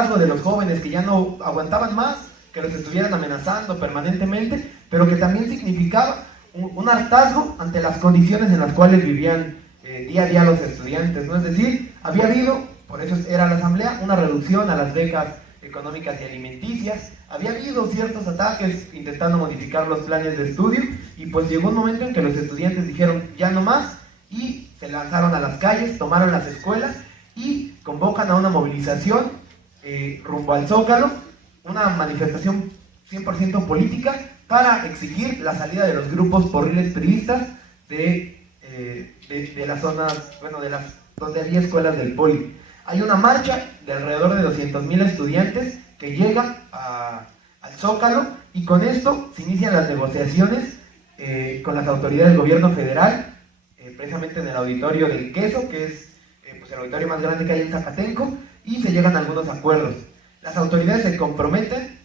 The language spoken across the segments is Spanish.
hartazgo de los jóvenes que ya no aguantaban más, que los estuvieran amenazando permanentemente, pero que también significaba un hartazgo ante las condiciones en las cuales vivían día a día los estudiantes, ¿no? Es decir, había habido, por eso era la asamblea, una reducción a las becas económicas y alimenticias, había habido ciertos ataques intentando modificar los planes de estudio, y pues llegó un momento en que los estudiantes dijeron ya no más, y se lanzaron a las calles, tomaron las escuelas y convocan a una movilización rumbo al Zócalo, una manifestación 100% política para exigir la salida de los grupos porriles priistas de las zonas, bueno, de las donde había escuelas del Poli. Hay una marcha de alrededor de 200,000 estudiantes que llegan al Zócalo, y con esto se inician las negociaciones con las autoridades del gobierno federal, precisamente en el auditorio del Queso, que es pues el auditorio más grande que hay en Zacatenco, y se llegan a algunos acuerdos. Las autoridades se comprometen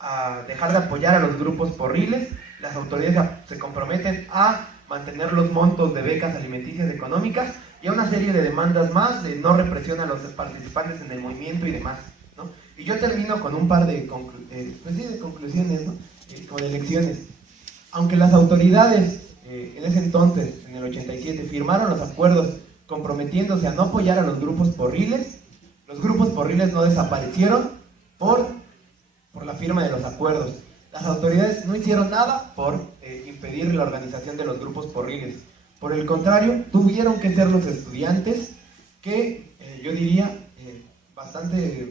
a dejar de apoyar a los grupos porriles, las autoridades se comprometen a mantener los montos de becas alimenticias económicas y a una serie de demandas más de no represión a los participantes en el movimiento y demás, ¿no? Y yo termino con un par de conclusiones, ¿no? Con elecciones. Aunque las autoridades en ese entonces, en el 87, firmaron los acuerdos comprometiéndose a no apoyar a los grupos porriles, los grupos porriles no desaparecieron por la firma de los acuerdos. Las autoridades no hicieron nada por impedir la organización de los grupos porriles. Por el contrario, tuvieron que ser los estudiantes que, yo diría,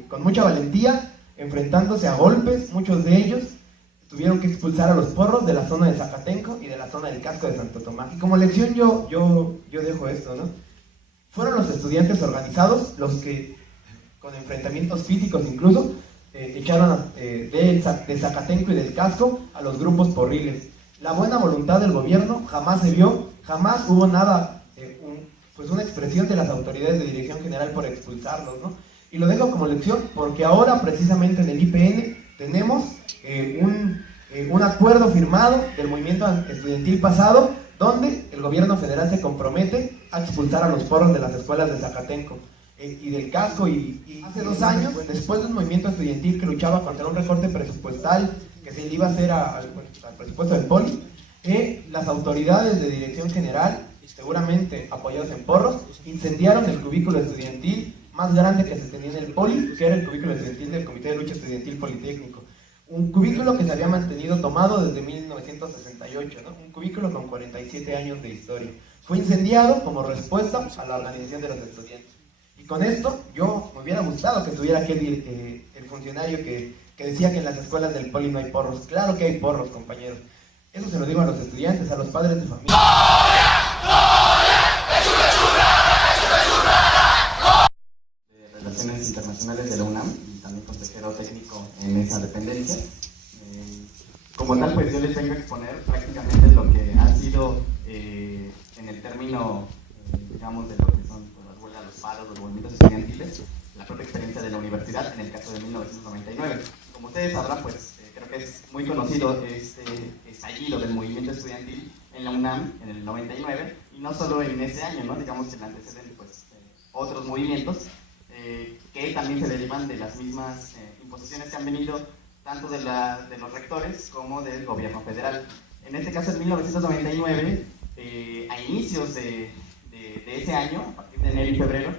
con mucha valentía, enfrentándose a golpes, muchos de ellos tuvieron que expulsar a los porros de la zona de Zacatenco y de la zona del casco de Santo Tomás. Y como lección yo dejo esto, ¿no? Fueron los estudiantes organizados los que, con enfrentamientos físicos incluso, echaron de Zacatenco y del casco a los grupos porriles. La buena voluntad del gobierno jamás se vio, jamás hubo nada, pues una expresión de las autoridades de dirección general por expulsarlos, ¿no? Y lo dejo como lección porque ahora precisamente en el IPN tenemos un acuerdo firmado del movimiento estudiantil pasado, donde el gobierno federal se compromete a expulsar a los porros de las escuelas de Zacatenco y del casco, y hace 2 años, después de un movimiento estudiantil que luchaba contra un recorte presupuestal que se le iba a hacer al presupuesto del Poli, las autoridades de dirección general, seguramente apoyados en porros, incendiaron el cubículo estudiantil más grande que se tenía en el Poli, que era el cubículo estudiantil del Comité de Lucha Estudiantil Politécnico. Un cubículo que se había mantenido tomado desde 1968, ¿no? Un cubículo con 47 años de historia. Fue incendiado como respuesta a la organización de los estudiantes. Y con esto, yo me hubiera gustado que estuviera aquí el funcionario que decía que en las escuelas del Poli no hay porros. Claro que hay porros, compañeros. Eso se lo digo a los estudiantes, a los padres de familia. De Relaciones Internacionales de la UNAM, y también consejero técnico en esa dependencia. Como tal, pues yo les vengo a exponer prácticamente lo que ha sido, en el término, digamos, de lo que son las huelgas, los paros, los movimientos estudiantiles, la propia experiencia de la universidad en el caso de 1999. Como ustedes sabrán, pues creo que es muy conocido este estallido del movimiento estudiantil en la UNAM en el 99, y no solo en ese año, ¿no? Digamos que en el antecedente, pues otros movimientos que también se derivan de las mismas imposiciones que han venido tanto de los rectores como del gobierno federal. En este caso, en 1999, a inicios de ese año, a partir de enero y febrero,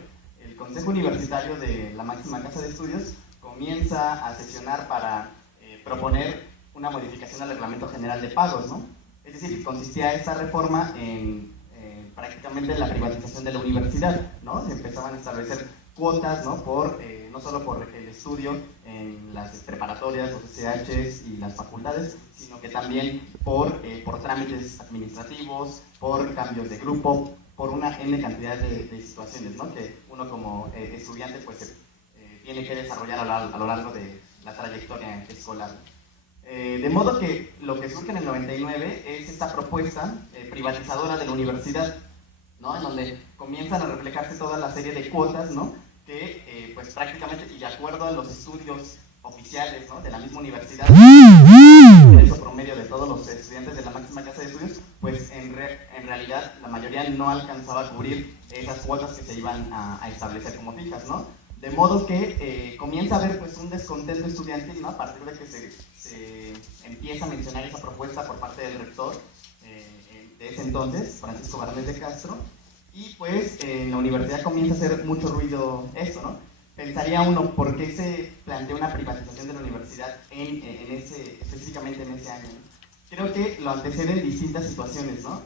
el Consejo Universitario de la máxima casa de estudios comienza a sesionar para proponer una modificación al Reglamento General de Pagos, ¿no? Es decir, consistía esta reforma en prácticamente la privatización de la universidad, ¿no? Se empezaban a establecer cuotas, ¿no? No solo por el estudio en las preparatorias, los SHs y las facultades, sino que también por trámites administrativos, por cambios de grupo, por una N cantidad de situaciones, ¿no? Que uno como estudiante pues tiene que desarrollar a lo largo de la trayectoria escolar. De modo que lo que surge en el 99 es esta propuesta privatizadora de la universidad, ¿no? En donde comienzan a reflejarse toda la serie de cuotas, ¿no? Que pues prácticamente, y de acuerdo a los estudios oficiales, ¿no? De la misma universidad, el ingreso promedio de todos los estudiantes de la máxima casa de estudios, pues en realidad la mayoría no alcanzaba a cubrir esas cuotas que se iban a establecer como fijas, ¿no? De modo que comienza a haber pues, un descontento estudiantil, ¿no? A partir de que se empieza a mencionar esa propuesta por parte del rector de ese entonces, Francisco Barnes de Castro, y pues en la universidad comienza a hacer mucho ruido esto, ¿no? Pensaría uno, ¿por qué se plantea una privatización de la universidad específicamente en ese año, ¿no? Creo que lo anteceden distintas situaciones, ¿no?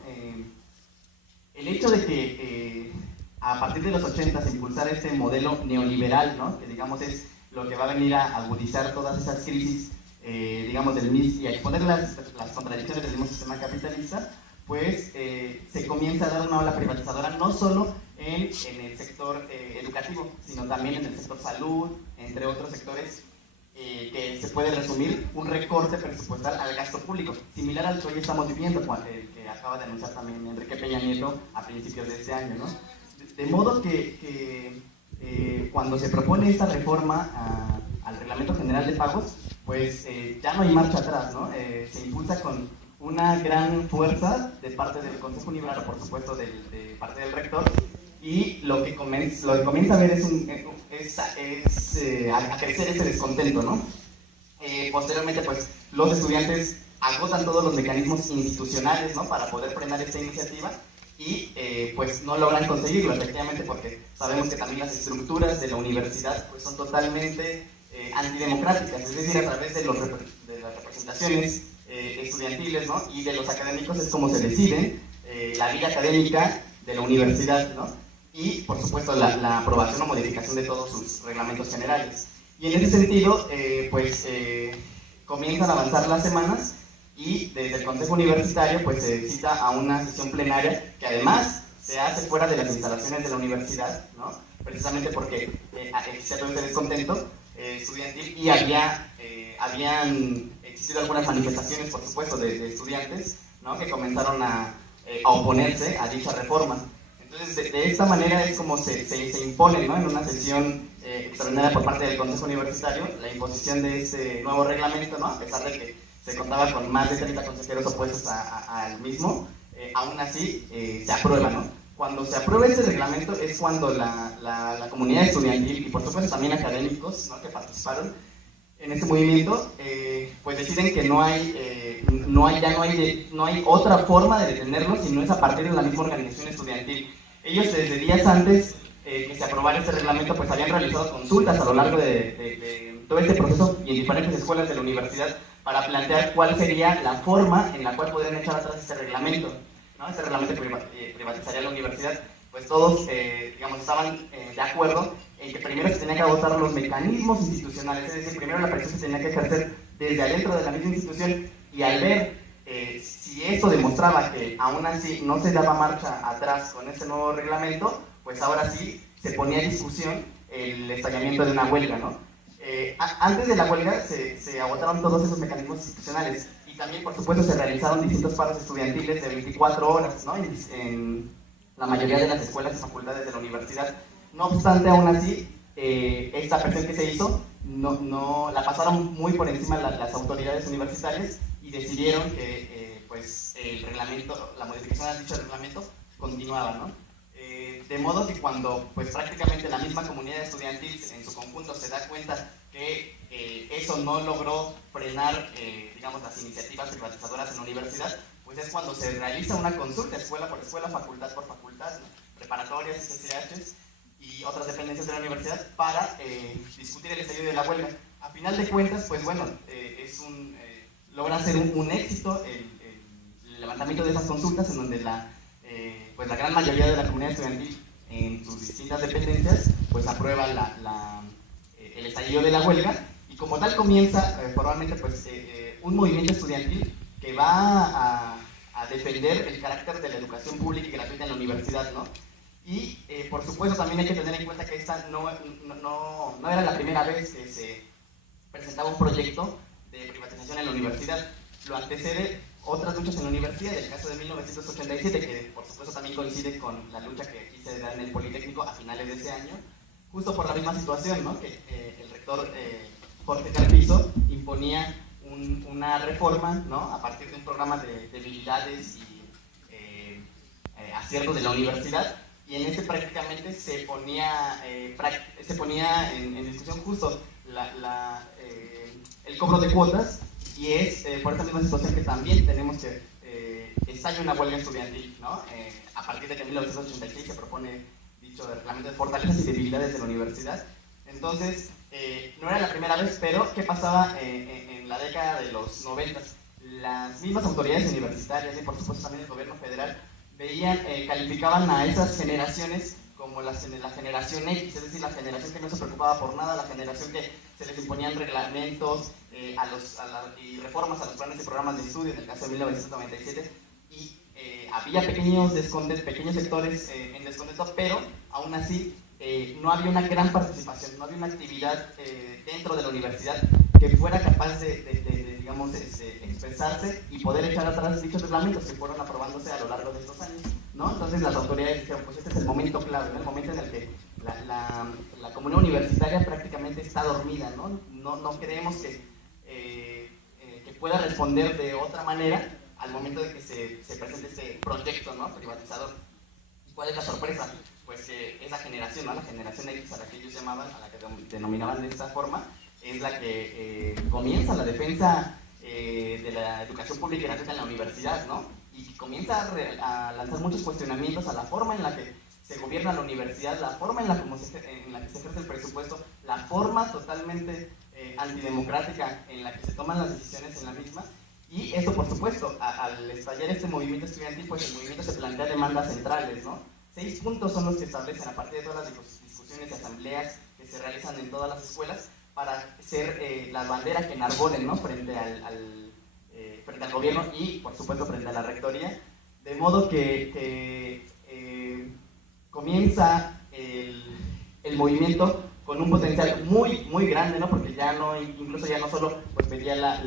El hecho de que a partir de los 80 se impulsara este modelo neoliberal, ¿no? Que digamos es lo que va a venir a agudizar todas esas crisis, digamos, y a exponer las contradicciones del mismo sistema capitalista, pues se comienza a dar una ola privatizadora no solo en el sector educativo, sino también en el sector salud, entre otros sectores, que se puede resumir un recorte presupuestal al gasto público, similar al que hoy estamos viviendo, que acaba de anunciar también Enrique Peña Nieto a principios de este año, ¿no? De modo que cuando se propone esta reforma al Reglamento General de Pagos, pues ya no hay marcha atrás, ¿no? Se impulsa con una gran fuerza de parte del Consejo Universitario, por supuesto de parte del rector, y lo que comienza a ver a crecer ese descontento, ¿no? Posteriormente, pues, los estudiantes agotan todos los mecanismos institucionales, ¿no? Para poder frenar esta iniciativa y, pues, no logran conseguirlo, efectivamente, porque sabemos que también las estructuras de la universidad, pues, son totalmente antidemocráticas, es decir, a través de las representaciones estudiantiles, ¿no? Y de los académicos es como se decide la vida académica de la universidad, ¿no? Y, por supuesto, la aprobación o modificación de todos sus reglamentos generales. Y en ese sentido, comienzan a avanzar las semanas y desde el Consejo Universitario pues, se cita a una sesión plenaria que además se hace fuera de las instalaciones de la universidad, ¿no? Precisamente porque existía todo ese descontento estudiantil y habían existido algunas manifestaciones, por supuesto, de estudiantes, ¿no? Que comenzaron a oponerse a dicha reforma. Entonces, de esta manera es como se impone, ¿no? En una sesión extraordinaria por parte del Consejo Universitario la imposición de este nuevo reglamento, ¿no? A pesar de que se contaba con más de 30 consejeros opuestos al mismo, aún así se aprueba, ¿no? Cuando se aprueba este reglamento es cuando la comunidad estudiantil y por supuesto también académicos, ¿no? Que participaron en este movimiento, pues deciden que no hay otra forma de detenerlo, sino es a partir de la misma organización estudiantil. Ellos desde días antes que se aprobara este reglamento, pues habían realizado consultas a lo largo de todo este proceso y en diferentes escuelas de la universidad para plantear cuál sería la forma en la cual podrían echar atrás este reglamento, ¿no? Este reglamento que privatizaría la universidad. Pues todos, digamos, estaban de acuerdo en que primero se tenía que agotar los mecanismos institucionales, es decir, primero la presión se tenía que ejercer desde adentro de la misma institución y al ver si esto demostraba que aún así no se daba marcha atrás con este nuevo reglamento, pues ahora sí se ponía en discusión el estallamiento de una huelga, ¿no? Antes de la huelga se agotaron todos esos mecanismos institucionales y también, por supuesto, se realizaron distintos paros estudiantiles de 24 horas, ¿no? En la mayoría de las escuelas y facultades de la universidad. No obstante, aún así, esta presión que se hizo no la pasaron muy por encima las autoridades universitarias y decidieron que pues, el reglamento, la modificación de dicho reglamento continuaba, ¿no? De modo que cuando pues, prácticamente la misma comunidad estudiantil en su conjunto se da cuenta que eso no logró frenar digamos, las iniciativas privatizadoras en la universidad, pues es cuando se realiza una consulta escuela por escuela, facultad por facultad, ¿no? Preparatorias, CCHs y otras dependencias de la universidad para discutir el estallido de la huelga. A final de cuentas, pues bueno, logra ser un éxito el levantamiento de esas consultas en donde pues la gran mayoría de la comunidad estudiantil en sus distintas dependencias pues aprueba el estallido de la huelga y como tal comienza formalmente pues, un movimiento estudiantil que va a defender el carácter de la educación pública y gratuita en la universidad, ¿no? Y por supuesto también hay que tener en cuenta que esta no era la primera vez que se presentaba un proyecto de privatización en la universidad. Lo antecede otras luchas en la universidad, el caso de 1987, que por supuesto también coincide con la lucha que aquí se da en el Politécnico a finales de ese año, justo por la misma situación, ¿no? Que el rector Jorge Carpizo imponía una reforma, ¿no? A partir de un programa de debilidades y aciertos de la universidad, y en este prácticamente se ponía en discusión justo el cobro de cuotas, y es por esta misma situación que también tenemos que estalla una huelga estudiantil, ¿no? A partir de que en 1986 se propone dicho reglamento de fortalezas y debilidades de la universidad. Entonces, no era la primera vez, pero ¿qué pasaba en la década de los 90? Las mismas autoridades universitarias y por supuesto también el gobierno federal calificaban a esas generaciones como la generación X, es decir, la generación que no se preocupaba por nada, la generación que se les imponían reglamentos y reformas a los planes y programas de estudio, en el caso de 1997, y había pequeños sectores en descontento, pero aún así no había una gran participación, no había una actividad dentro de la universidad que fuera capaz de digamos, expresarse y poder echar atrás dichos reglamentos que fueron aprobándose a lo largo de estos años, ¿no? Entonces las autoridades dijeron, pues este es el momento clave, ¿no? El momento en el que la comunidad universitaria prácticamente está dormida, ¿no? No creemos que pueda responder de otra manera al momento de que se presente este proyecto, ¿no? Privatizador. ¿Cuál es la sorpresa? Pues que esa generación, ¿no? La generación X a la que ellos llamaban, a la que denominaban de esta forma, es la que comienza la defensa de la educación pública y gratuita en la universidad, ¿no? Y comienza a lanzar muchos cuestionamientos a la forma en la que se gobierna la universidad, la forma en la que se ejerce el presupuesto, la forma totalmente antidemocrática en la que se toman las decisiones en la misma. Y esto, por supuesto, al estallar este movimiento estudiantil, pues el movimiento se plantea demandas centrales, ¿no? 6 puntos son los que establecen a partir de todas las discusiones y asambleas que se realizan en todas las escuelas para ser la bandera que enarbolen, ¿no? frente al gobierno y, por supuesto, frente a la rectoría. De modo que comienza el movimiento con un potencial muy grande, ¿no? Porque incluso ya no solo pues, pedía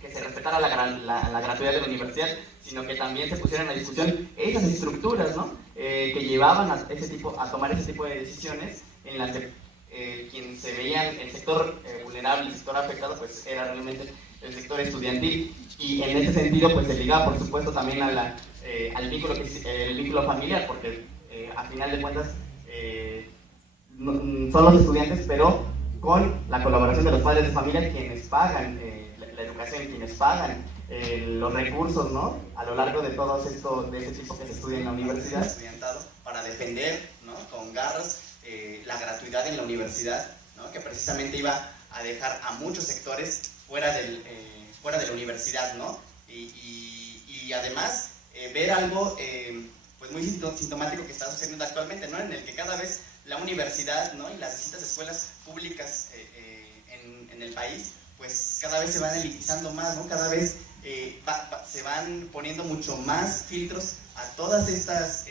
que se respetara la gratuidad de la universidad, sino que también se pusieran a discusión esas estructuras, ¿no? Que llevaban a tomar ese tipo de decisiones en las que quien se veían el sector vulnerable, el sector afectado, pues era realmente el sector estudiantil, y en ese sentido pues se ligaba por supuesto también al vínculo, el vínculo familiar, porque a final de cuentas son los estudiantes, pero con la colaboración de los padres de familia quienes pagan la educación, quienes pagan los recursos, ¿no? A lo largo de todo esto, de ese tipo que se estudia en la universidad. Estudiantado para defender, ¿no? Con garras la gratuidad en la universidad, ¿no? Que precisamente iba a dejar a muchos sectores fuera de la universidad, ¿no? Y además ver algo pues muy sintomático que está sucediendo actualmente, ¿no? En el que cada vez la universidad, ¿no? Y las distintas escuelas públicas en el país pues cada vez se van elitizando más, ¿no? Cada vez se van poniendo mucho más filtros a todas estas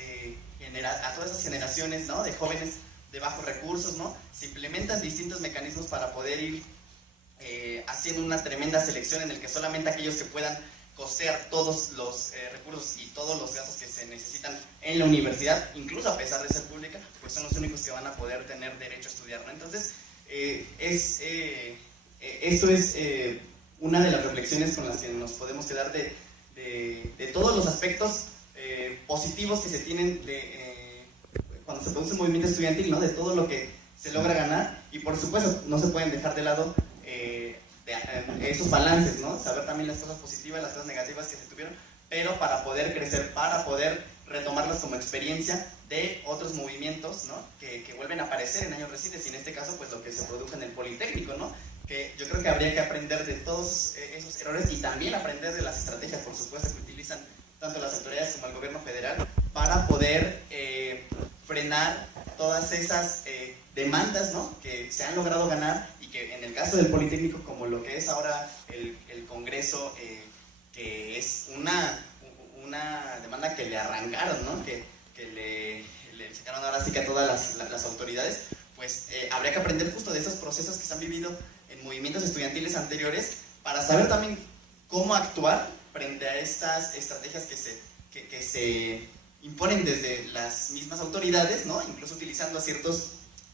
generaciones, ¿no? De jóvenes de bajos recursos, ¿no? Se implementan distintos mecanismos para poder ir haciendo una tremenda selección en el que solamente aquellos que puedan costear todos los recursos y todos los gastos que se necesitan en la universidad, incluso a pesar de ser pública, pues son los únicos que van a poder tener derecho a estudiar, ¿no? Entonces, esto es una de las reflexiones con las que nos podemos quedar de todos los aspectos positivos que se tienen cuando se produce un movimiento estudiantil, ¿no? De todo lo que se logra ganar, y por supuesto no se pueden dejar de lado esos balances, ¿no? Saber también las cosas positivas, las cosas negativas que se tuvieron, pero para poder crecer, para poder retomarlas como experiencia de otros movimientos, ¿no? Que vuelven a aparecer en años recientes, y en este caso pues lo que se produjo en el Politécnico, ¿no? Que yo creo que habría que aprender de todos esos errores y también aprender de las estrategias, por supuesto, que utilizan tanto las autoridades como el gobierno federal para poder frenar todas esas demandas, ¿no? Que se han logrado ganar, y que en el caso del Politécnico, como lo que es ahora el Congreso, que es una demanda que le arrancaron, ¿no? Que le sacaron ahora sí que a todas las autoridades, pues habría que aprender justo de esos procesos que se han vivido en movimientos estudiantiles anteriores para saber también cómo actuar frente a estas estrategias que se imponen desde las mismas autoridades, ¿no? Incluso utilizando a ciertos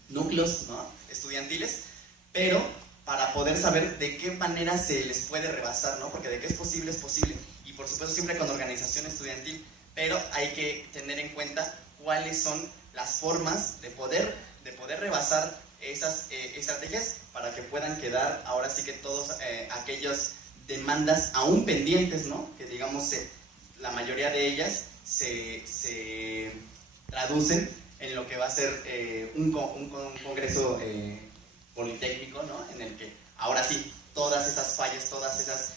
núcleos, ¿no? estudiantiles, pero para poder saber de qué manera se les puede rebasar, ¿no? Porque de qué es posible, y por supuesto siempre con organización estudiantil pero hay que tener en cuenta cuáles son las formas de poder rebasar esas estrategias para que puedan quedar ahora sí que todos aquellas demandas aún pendientes, ¿no? Que digamos la mayoría de ellas se traducen en lo que va a ser un congreso politécnico, ¿no? En el que ahora sí todas esas fallas, todas esas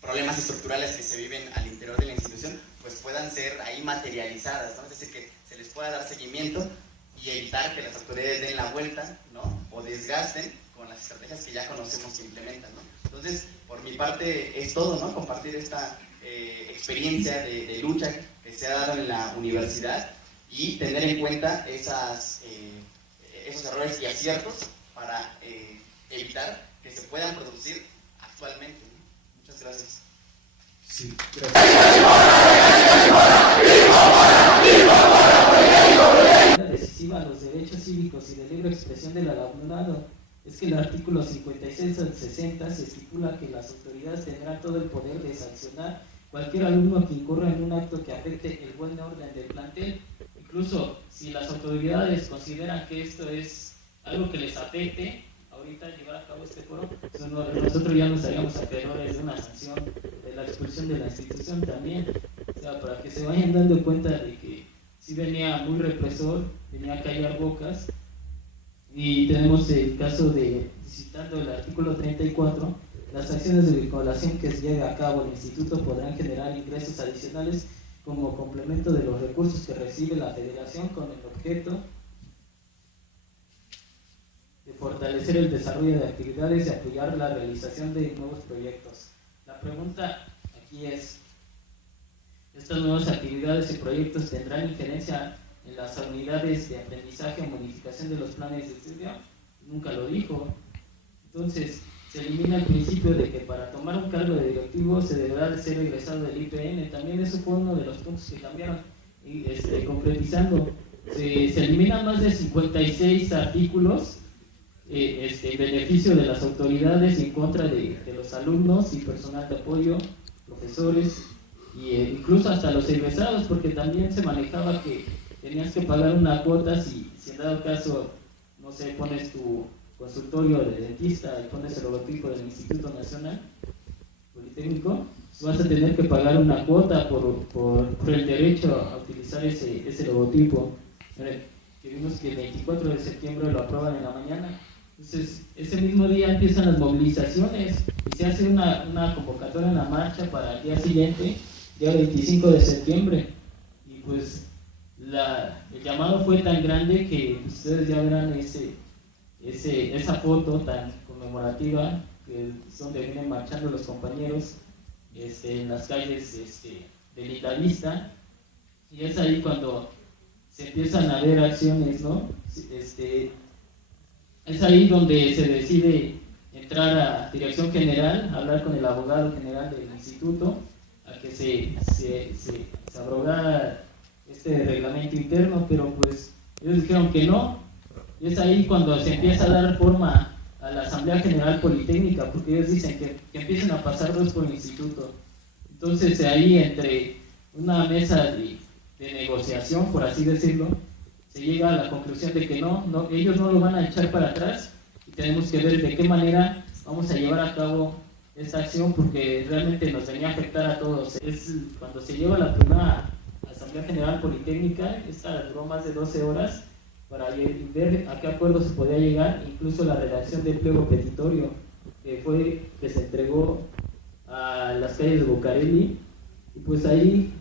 problemas estructurales que se viven al interior de la institución, pues puedan ser ahí materializadas, ¿no? Es decir, que se les pueda dar seguimiento y evitar que las autoridades den la vuelta, ¿no? O desgasten con las estrategias que ya conocemos que implementan, ¿no? Entonces, por mi parte es todo, ¿no? Compartir esta experiencia de lucha que se ha dado en la universidad y tener en cuenta esos errores y aciertos para evitar que se puedan producir actualmente, ¿no? Muchas gracias. Sí, gracias. Decisiva a los derechos cívicos y de libre expresión del alumnado es que el artículo 56 al 60 se estipula que las autoridades tendrán todo el poder de sancionar cualquier alumno que incurra en un acto que afecte el buen orden del plantel. Incluso si las autoridades consideran que esto es algo que les afecte, ahorita llevar a cabo este foro, nosotros ya nos haríamos acreedores de una sanción, de la expulsión de la institución también. O sea, para que se vayan dando cuenta de que sí venía muy represor, venía a callar bocas. Y tenemos el caso de, citando el artículo 34, las acciones de vinculación que se lleve a cabo el instituto podrán generar ingresos adicionales como complemento de los recursos que recibe la federación con el objeto de fortalecer el desarrollo de actividades y apoyar la realización de nuevos proyectos. La pregunta aquí es, ¿estas nuevas actividades y proyectos tendrán injerencia en las unidades de aprendizaje o modificación de los planes de estudio? Nunca lo dijo. Entonces, se elimina el principio de que para tomar un cargo de directivo se deberá de ser egresado del IPN. También eso fue uno de los puntos que cambiaron. Y concretizando, se eliminan más de 56 artículos en beneficio de las autoridades y en contra de los alumnos y personal de apoyo, profesores e incluso hasta los egresados, porque también se manejaba que tenías que pagar una cuota si en dado caso, no sé, pones tu consultorio de dentista y pones el logotipo del Instituto Nacional Politécnico, vas a tener que pagar una cuota por el derecho a utilizar ese logotipo. Que vimos que el 24 de septiembre lo aprueban en la mañana. Entonces, ese mismo día empiezan las movilizaciones y se hace una convocatoria en la marcha para el día siguiente, día 25 de septiembre. Y pues el llamado fue tan grande que ustedes ya verán esa foto tan conmemorativa, que es donde vienen marchando los compañeros en las calles de Lindavista. Y es ahí cuando se empiezan a ver acciones, ¿no? Es ahí donde se decide entrar a dirección general, hablar con el abogado general del instituto, a que se abrogara este reglamento interno, pero pues ellos dijeron que no. Y es ahí cuando se empieza a dar forma a la Asamblea General Politécnica, porque ellos dicen que empiecen a pasar dos por el instituto. Entonces ahí, entre una mesa de negociación, por así decirlo, se llega a la conclusión de que no, ellos no lo van a echar para atrás y tenemos que ver de qué manera vamos a llevar a cabo esta acción, porque realmente nos venía a afectar a todos. Es cuando se lleva la primera Asamblea General Politécnica, esta duró más de 12 horas para ver a qué acuerdo se podía llegar, incluso la redacción del pliego petitorio que se entregó a las calles de Bucareli. Y pues ahí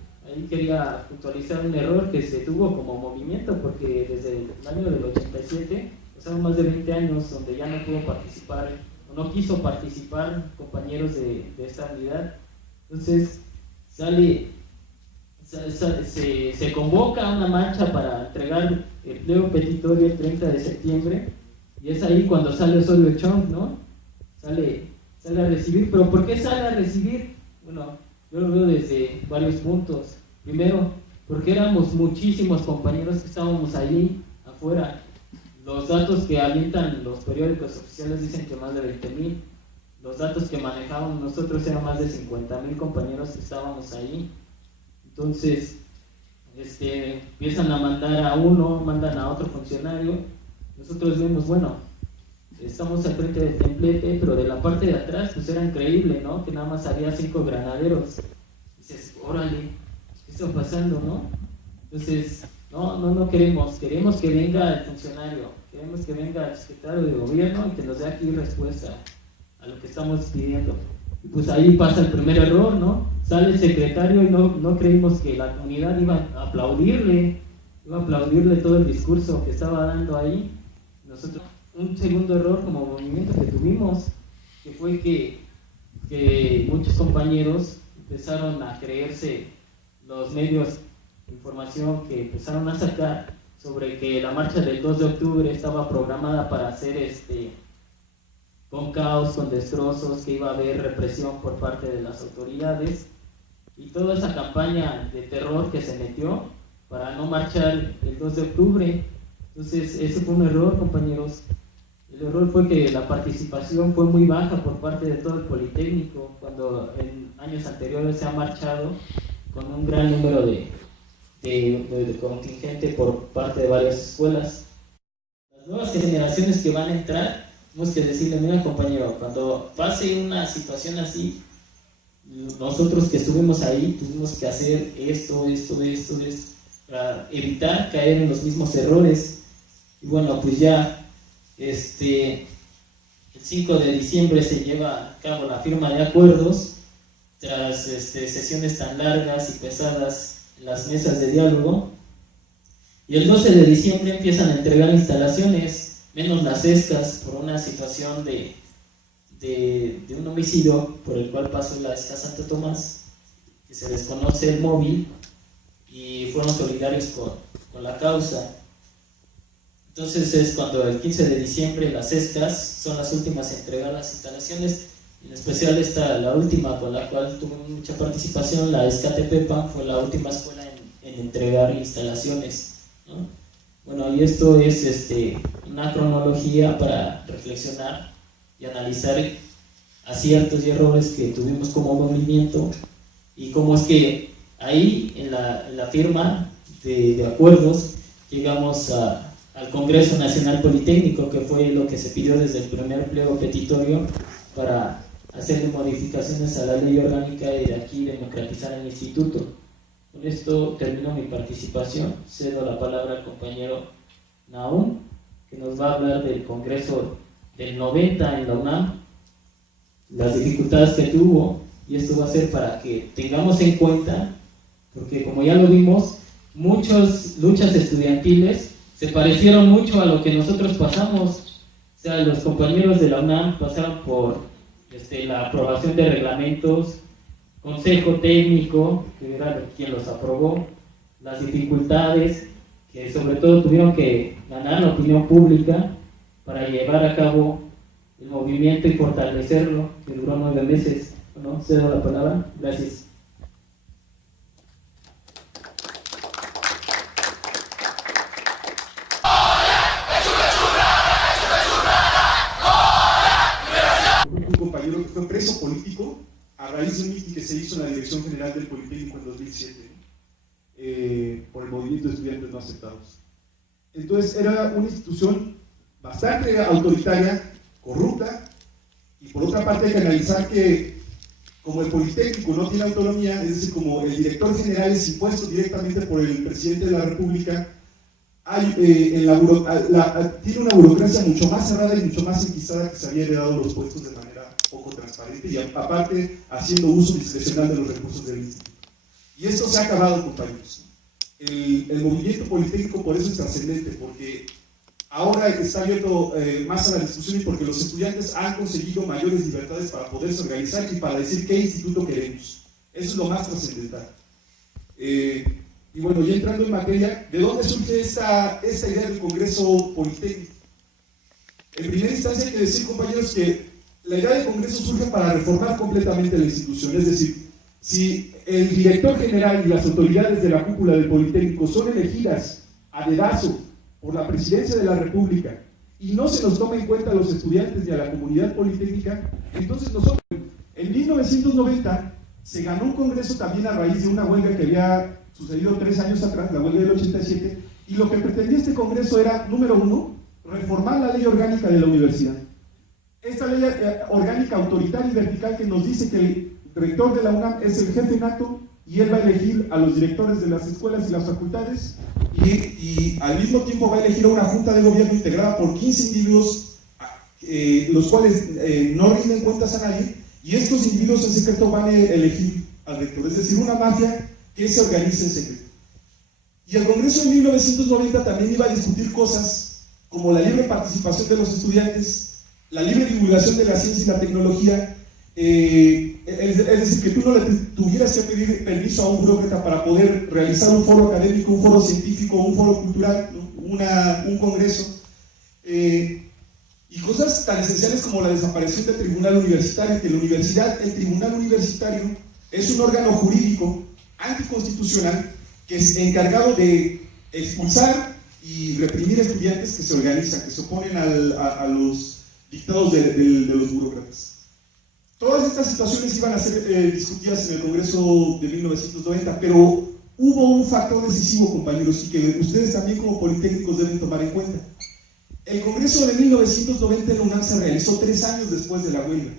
quería puntualizar un error que se tuvo como movimiento, porque desde el año del 87 pasaron más de 20 años donde ya no pudo participar o no quiso participar compañeros de esta unidad. Entonces se convoca una marcha para entregar el pliego petitorio el 30 de septiembre, y es ahí cuando sale Osorio Chong, ¿no? Sale a recibir. ¿Pero por qué sale a recibir? Bueno, yo lo veo desde varios puntos. Primero, porque éramos muchísimos compañeros que estábamos allí afuera. Los datos que avientan los periódicos oficiales dicen que más de 20,000. Los datos que manejábamos nosotros eran más de 50,000 compañeros que estábamos allí. Entonces, empiezan a mandar a uno, mandan a otro funcionario. Nosotros vemos, bueno, estamos al frente del templete, pero de la parte de atrás pues era increíble, ¿no? Que nada más había 5 granaderos. Dices, órale, ¿qué está pasando, no? Entonces, no queremos que venga el funcionario, queremos que venga el secretario de gobierno y que nos dé aquí respuesta a lo que estamos pidiendo. Y pues ahí pasa el primer error, ¿no? Sale el secretario y no creímos que la comunidad iba a aplaudirle todo el discurso que estaba dando ahí. Nosotros, un segundo error como movimiento que tuvimos, que fue que muchos compañeros empezaron a creerse los medios de información que empezaron a sacar sobre que la marcha del 2 de octubre estaba programada para ser con caos, con destrozos, que iba a haber represión por parte de las autoridades, y toda esa campaña de terror que se metió para no marchar el 2 de octubre. Entonces ese fue un error, compañeros. El error fue que la participación fue muy baja por parte de todo el Politécnico, cuando en años anteriores se ha marchado con un gran número de contingente por parte de varias escuelas. Las nuevas generaciones que van a entrar, tenemos que decirle, mira compañero, cuando pase una situación así, nosotros que estuvimos ahí tuvimos que hacer esto, para evitar caer en los mismos errores. Y bueno, pues ya el 5 de diciembre se lleva a cabo la firma de acuerdos tras sesiones tan largas y pesadas en las mesas de diálogo, y el 12 de diciembre empiezan a entregar instalaciones, menos las ESCAS, por una situación de un homicidio por el cual pasó la ESCA Santo Tomás, que se desconoce el móvil, y fueron solidarios con la causa. Entonces es cuando el 15 de diciembre las ESCAS son las últimas a entregar las instalaciones. En especial la última con la cual tuve mucha participación, la Escatepepa, fue la última escuela en entregar instalaciones, ¿no? Bueno, y esto es una cronología para reflexionar y analizar aciertos y errores que tuvimos como movimiento, y cómo es que ahí en la firma de acuerdos llegamos al Congreso Nacional Politécnico, que fue lo que se pidió desde el primer pliego petitorio para hacerle modificaciones a la ley orgánica y de aquí democratizar el instituto. Con esto termino mi participación. Cedo la palabra al compañero Nahum, que nos va a hablar del Congreso del 90 en la UNAM, las dificultades que tuvo, y esto va a ser para que tengamos en cuenta, porque como ya lo vimos, muchas luchas estudiantiles se parecieron mucho a lo que nosotros pasamos. O sea, los compañeros de la UNAM pasaron por la aprobación de reglamentos, consejo técnico, que era quien los aprobó, las dificultades que sobre todo tuvieron que ganar la opinión pública para llevar a cabo el movimiento y fortalecerlo, que duró 9 meses. Bueno, cedo la palabra. Gracias. Fue preso político a raíz de un mitin que se hizo en la Dirección General del Politécnico en 2007 por el movimiento de estudiantes no aceptados. Entonces era una institución bastante autoritaria, corrupta, y por otra parte hay que analizar que como el Politécnico no tiene autonomía, es decir, como el director general es impuesto directamente por el presidente de la República, tiene una burocracia mucho más cerrada y mucho más enquistada, que se había heredado los puestos de manera poco transparente y aparte haciendo uso discrecional de los recursos del instituto. Y esto se ha acabado, compañeros. El movimiento politécnico por eso es trascendente, porque ahora está abierto más a la discusión y porque los estudiantes han conseguido mayores libertades para poderse organizar y para decir qué instituto queremos. Eso es lo más trascendental. Y bueno, ya entrando en materia, ¿de dónde surge esta idea del Congreso Politécnico? En primera instancia hay que decir, compañeros, que la idea del Congreso surge para reformar completamente la institución. Es decir, si el director general y las autoridades de la cúpula del Politécnico son elegidas a dedazo por la Presidencia de la República y no se nos toma en cuenta a los estudiantes ni a la comunidad politécnica, entonces nosotros, en 1990, se ganó un congreso también a raíz de una huelga que había sucedido 3 años atrás, la huelga del 87, y lo que pretendía este congreso era, número 1, reformar la ley orgánica de la universidad. Esta ley orgánica autoritaria y vertical que nos dice que el rector de la UNAM es el jefe nato y él va a elegir a los directores de las escuelas y las facultades y al mismo tiempo va a elegir a una junta de gobierno integrada por 15 individuos, los cuales no rinden cuentas a nadie, y estos individuos en secreto van a elegir al rector, es decir, una mafia que se organiza en secreto. Y el Congreso de 1990 también iba a discutir cosas como la libre participación de los estudiantes, la libre divulgación de la ciencia y la tecnología, es decir, que tú no le tuvieras que pedir permiso a un burócrata para poder realizar un foro académico, un foro científico, un foro cultural, ¿no? un congreso, y cosas tan esenciales como la desaparición del tribunal universitario, que el tribunal universitario es un órgano jurídico anticonstitucional que es encargado de expulsar y reprimir estudiantes que se organizan, que se oponen a los dictados de los burócratas. Todas estas situaciones iban a ser discutidas en el Congreso de 1990, pero hubo un factor decisivo, compañeros, y que ustedes también como politécnicos deben tomar en cuenta. El Congreso de 1990 en la UNAM se realizó 3 años después de la huelga,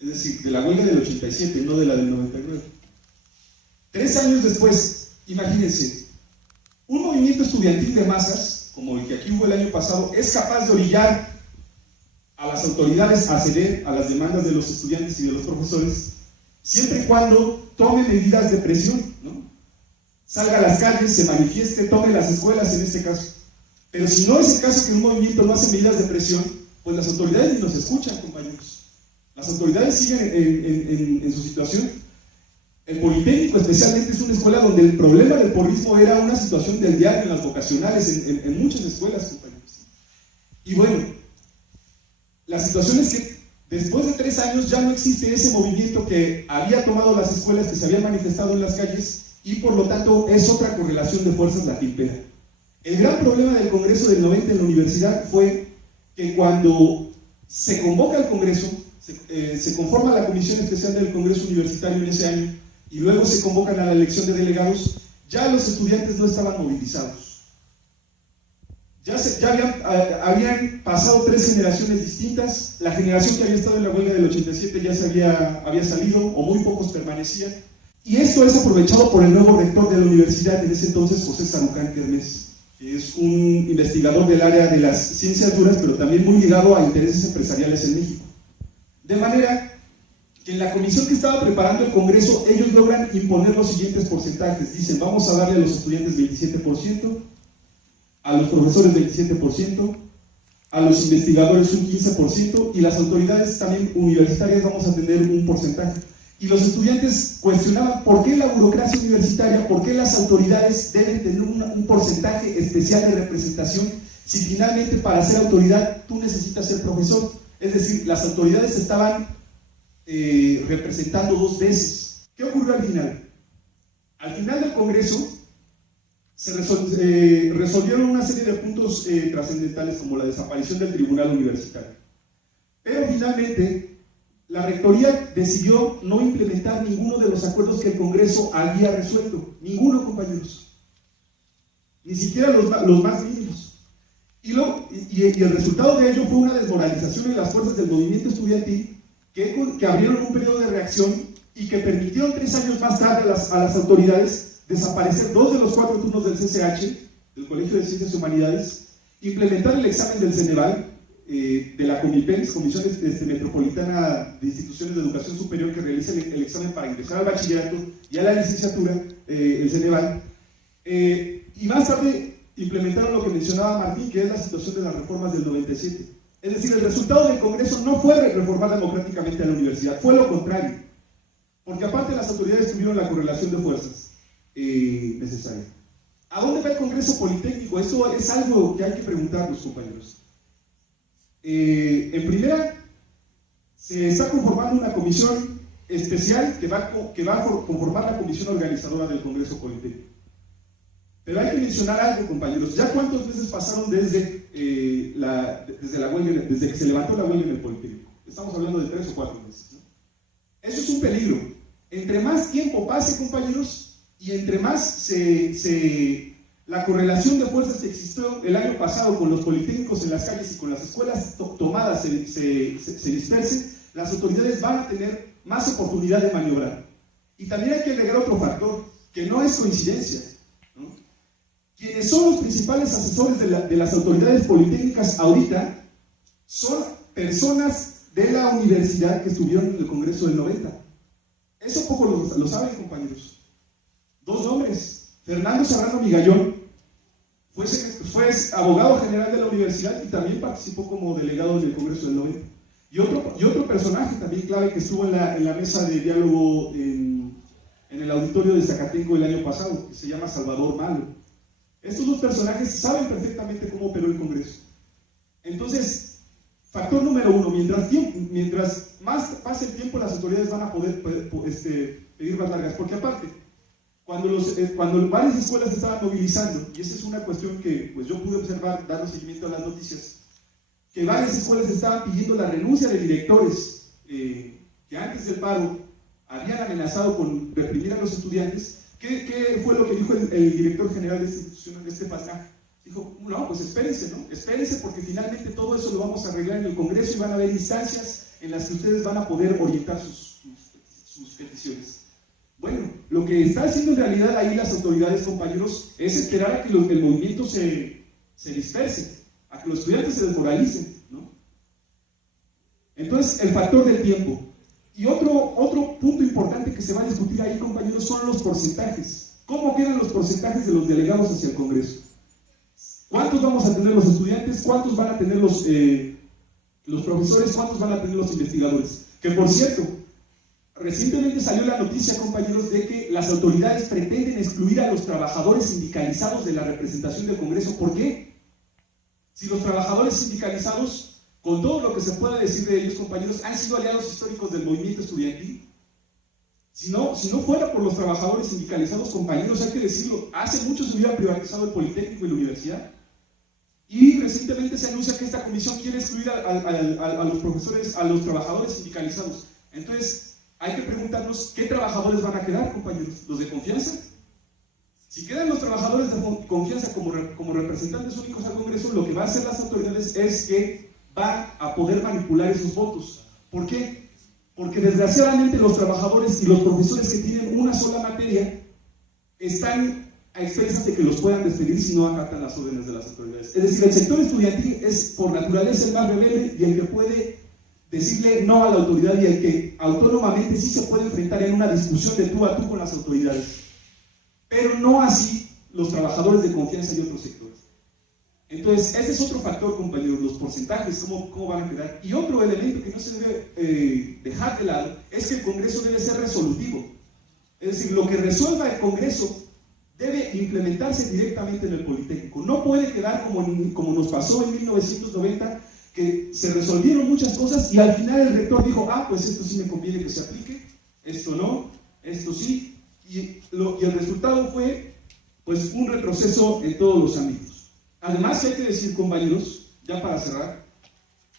es decir, de la huelga del 87, no de la del 99. 3 años después, imagínense, un movimiento estudiantil de masas, como el que aquí hubo el año pasado, es capaz de orillar a las autoridades a ceder a las demandas de los estudiantes y de los profesores, siempre y cuando tome medidas de presión, ¿no? Salga a las calles, se manifieste, tome las escuelas en este caso. Pero si no es el caso que un movimiento no hace medidas de presión, pues las autoridades ni nos escuchan, compañeros. Las autoridades siguen en su situación. El Politécnico especialmente es una escuela donde el problema del porrismo era una situación del diario en las vocacionales, en muchas escuelas, compañeros. Y bueno, la situación es que después de 3 años ya no existe ese movimiento que había tomado las escuelas, que se había manifestado en las calles, y por lo tanto es otra correlación de fuerzas la que impera. El gran problema del Congreso del 90 en la universidad fue que cuando se convoca el Congreso, se conforma la Comisión Especial del Congreso Universitario en ese año, y luego se convocan a la elección de delegados, ya los estudiantes no estaban movilizados. Ya habían pasado 3 generaciones distintas. La generación que había estado en la huelga del 87 ya había salido, o muy pocos permanecían. Y esto es aprovechado por el nuevo rector de la universidad, en ese entonces José Sarucán Kermés, que es un investigador del área de las ciencias duras, pero también muy ligado a intereses empresariales en México. De manera que en la comisión que estaba preparando el Congreso, ellos logran imponer los siguientes porcentajes. Dicen, vamos a darle a los estudiantes 27%, a los profesores 27%, a los investigadores un 15%, y las autoridades también universitarias vamos a tener un porcentaje. Y los estudiantes cuestionaban por qué la burocracia universitaria, por qué las autoridades deben tener un porcentaje especial de representación, si finalmente para ser autoridad tú necesitas ser profesor. Es decir, las autoridades estaban representando 2 veces. ¿Qué ocurrió al final? Al final del Congreso se resolvieron una serie de puntos trascendentales, como la desaparición del tribunal universitario. Pero finalmente la rectoría decidió no implementar ninguno de los acuerdos que el Congreso había resuelto. Ninguno, compañeros. Ni siquiera los más mínimos. Y el resultado de ello fue una desmoralización en las fuerzas del movimiento estudiantil que abrieron un periodo de reacción y que permitieron 3 años más tarde a las autoridades desaparecer 2 de los 4 turnos del CCH, del Colegio de Ciencias y Humanidades, implementar el examen del Ceneval, de la Comipex, Comisión Metropolitana de Instituciones de Educación Superior, que realiza el examen para ingresar al bachillerato y a la licenciatura, el Ceneval, y más tarde implementaron lo que mencionaba Martín, que es la situación de las reformas del 97. Es decir, el resultado del Congreso no fue reformar democráticamente a la universidad, fue lo contrario, porque aparte las autoridades tuvieron la correlación de fuerzas necesaria. ¿A dónde va el Congreso Politécnico? Eso es algo que hay que preguntarnos, compañeros. En primera, se está conformando una comisión especial que va a conformar la comisión organizadora del Congreso Politécnico. Pero hay que mencionar algo, compañeros. ¿Ya cuántos meses pasaron desde la huelga, desde que se levantó la huelga en el Politécnico? Estamos hablando de 3 o 4 meses, ¿no? Eso es un peligro. Entre más tiempo pase, compañeros, y entre más la correlación de fuerzas que existió el año pasado con los politécnicos en las calles y con las escuelas tomadas se disperse, las autoridades van a tener más oportunidad de maniobrar. Y también hay que agregar otro factor, que no es coincidencia, ¿no? Quienes son los principales asesores de las autoridades politécnicas ahorita son personas de la universidad que estuvieron en el Congreso del 90. Eso poco lo saben, compañeros. Dos nombres. Fernando Serrano Migallón fue abogado general de la universidad y también participó como delegado en el Congreso del 90. Y otro personaje también clave que estuvo en la mesa de diálogo en el auditorio de Zacatenco el año pasado, que se llama Salvador Malo. Estos dos personajes saben perfectamente cómo operó el Congreso. Entonces, factor número uno, mientras más pase el tiempo, las autoridades van a poder pedir más largas, porque aparte, cuando varias escuelas estaban movilizando, y esa es una cuestión que pues, yo pude observar dando seguimiento a las noticias, que varias escuelas estaban pidiendo la renuncia de directores que antes del paro habían amenazado con reprimir a los estudiantes. ¿Qué fue lo que dijo el director general de esta institución, Pasca? Dijo, no, pues espérense, ¿no? Espérense porque finalmente todo eso lo vamos a arreglar en el Congreso y van a haber instancias en las que ustedes van a poder orientar sus peticiones. Bueno, lo que está haciendo en realidad ahí las autoridades, compañeros, es esperar a que el movimiento se disperse, a que los estudiantes se desmoralicen, ¿no? Entonces, el factor del tiempo. Y otro punto importante que se va a discutir ahí, compañeros, son los porcentajes. ¿Cómo quedan los porcentajes de los delegados hacia el Congreso? ¿Cuántos vamos a tener los estudiantes? ¿Cuántos van a tener los profesores? ¿Cuántos van a tener los investigadores? Que por cierto, recientemente salió la noticia, compañeros, de que las autoridades pretenden excluir a los trabajadores sindicalizados de la representación del Congreso. ¿Por qué? Si los trabajadores sindicalizados, con todo lo que se pueda decir de ellos, compañeros, han sido aliados históricos del movimiento estudiantil. Si no fuera por los trabajadores sindicalizados, compañeros, hay que decirlo, hace mucho se hubiera privatizado el Politécnico y la universidad. Y recientemente se anuncia que esta comisión quiere excluir a los profesores, a los trabajadores sindicalizados. Entonces, hay que preguntarnos, ¿qué trabajadores van a quedar, compañeros? ¿Los de confianza? Si quedan los trabajadores de confianza como representantes únicos al Congreso, lo que va a hacer las autoridades es que van a poder manipular esos votos. ¿Por qué? Porque desgraciadamente los trabajadores y los profesores que tienen una sola materia están a expensas de que los puedan despedir si no acatan las órdenes de las autoridades. Es decir, el sector estudiantil es por naturaleza el más rebelde y el que puede decirle no a la autoridad y el que autónomamente sí se puede enfrentar en una discusión de tú a tú con las autoridades. Pero no así los trabajadores de confianza y otros sectores. Entonces, ese es otro factor, compañeros, los porcentajes, cómo van a quedar. Y otro elemento que no se debe dejar de lado es que el Congreso debe ser resolutivo. Es decir, lo que resuelva el Congreso debe implementarse directamente en el Politécnico. No puede quedar como nos pasó en 1990, que se resolvieron muchas cosas y al final el rector dijo, pues esto sí me conviene que se aplique, esto no, esto sí. Y el resultado fue pues un retroceso en todos los ámbitos. Además, hay que decir, compañeros, ya para cerrar,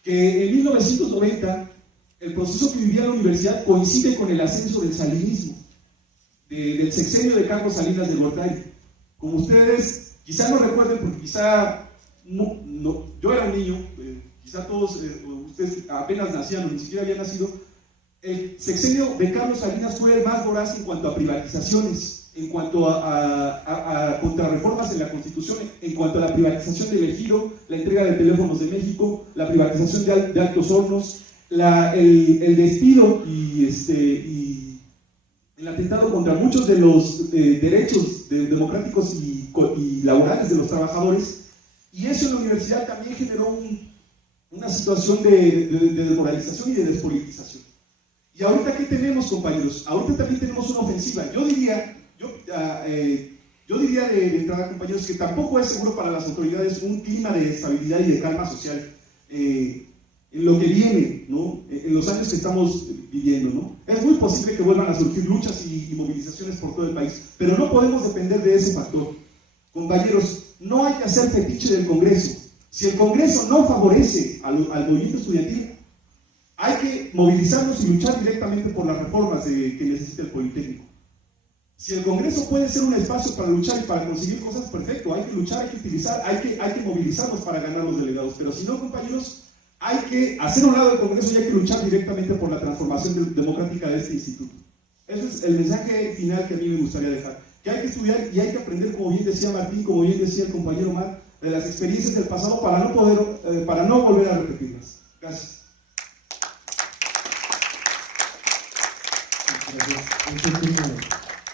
que en 1990 el proceso que vivía la universidad coincide con el ascenso del salinismo, del sexenio de Carlos Salinas de Gortari. Como ustedes quizá no recuerden, porque quizá yo era un niño, quizá todos ustedes apenas nacían o ni siquiera habían nacido. El sexenio de Carlos Salinas fue el más voraz en cuanto a privatizaciones, en cuanto a contrarreformas en la Constitución, en cuanto a la privatización del Ejido, la entrega de Teléfonos de México, la privatización de Altos Hornos, el despido y el atentado contra muchos de los derechos democráticos y laborales de los trabajadores. Y eso en la universidad también generó una situación de desmoralización y de despolitización. Y ahorita, ¿qué tenemos, compañeros? Ahorita también tenemos una ofensiva. Yo diría de entrada, compañeros, que tampoco es seguro para las autoridades un clima de estabilidad y de calma social en lo que viene, ¿no? En los años que estamos viviendo, ¿no? Es muy posible que vuelvan a surgir luchas y movilizaciones por todo el país, pero no podemos depender de ese factor. Compañeros, no hay que hacer fetiche del Congreso. Si el Congreso no favorece al movimiento estudiantil, hay que movilizarnos y luchar directamente por las reformas que necesita el Politécnico. Si el Congreso puede ser un espacio para luchar y para conseguir cosas, perfecto, hay que luchar, hay que utilizar, hay que movilizarnos para ganar los delegados, pero si no, compañeros, hay que hacer un lado del Congreso y hay que luchar directamente por la transformación democrática de este instituto. Ese es el mensaje final que a mí me gustaría dejar, que hay que estudiar y hay que aprender, como bien decía Martín, como bien decía el compañero Mar, de las experiencias del pasado para no volver a repetirlas. Gracias. Gracias.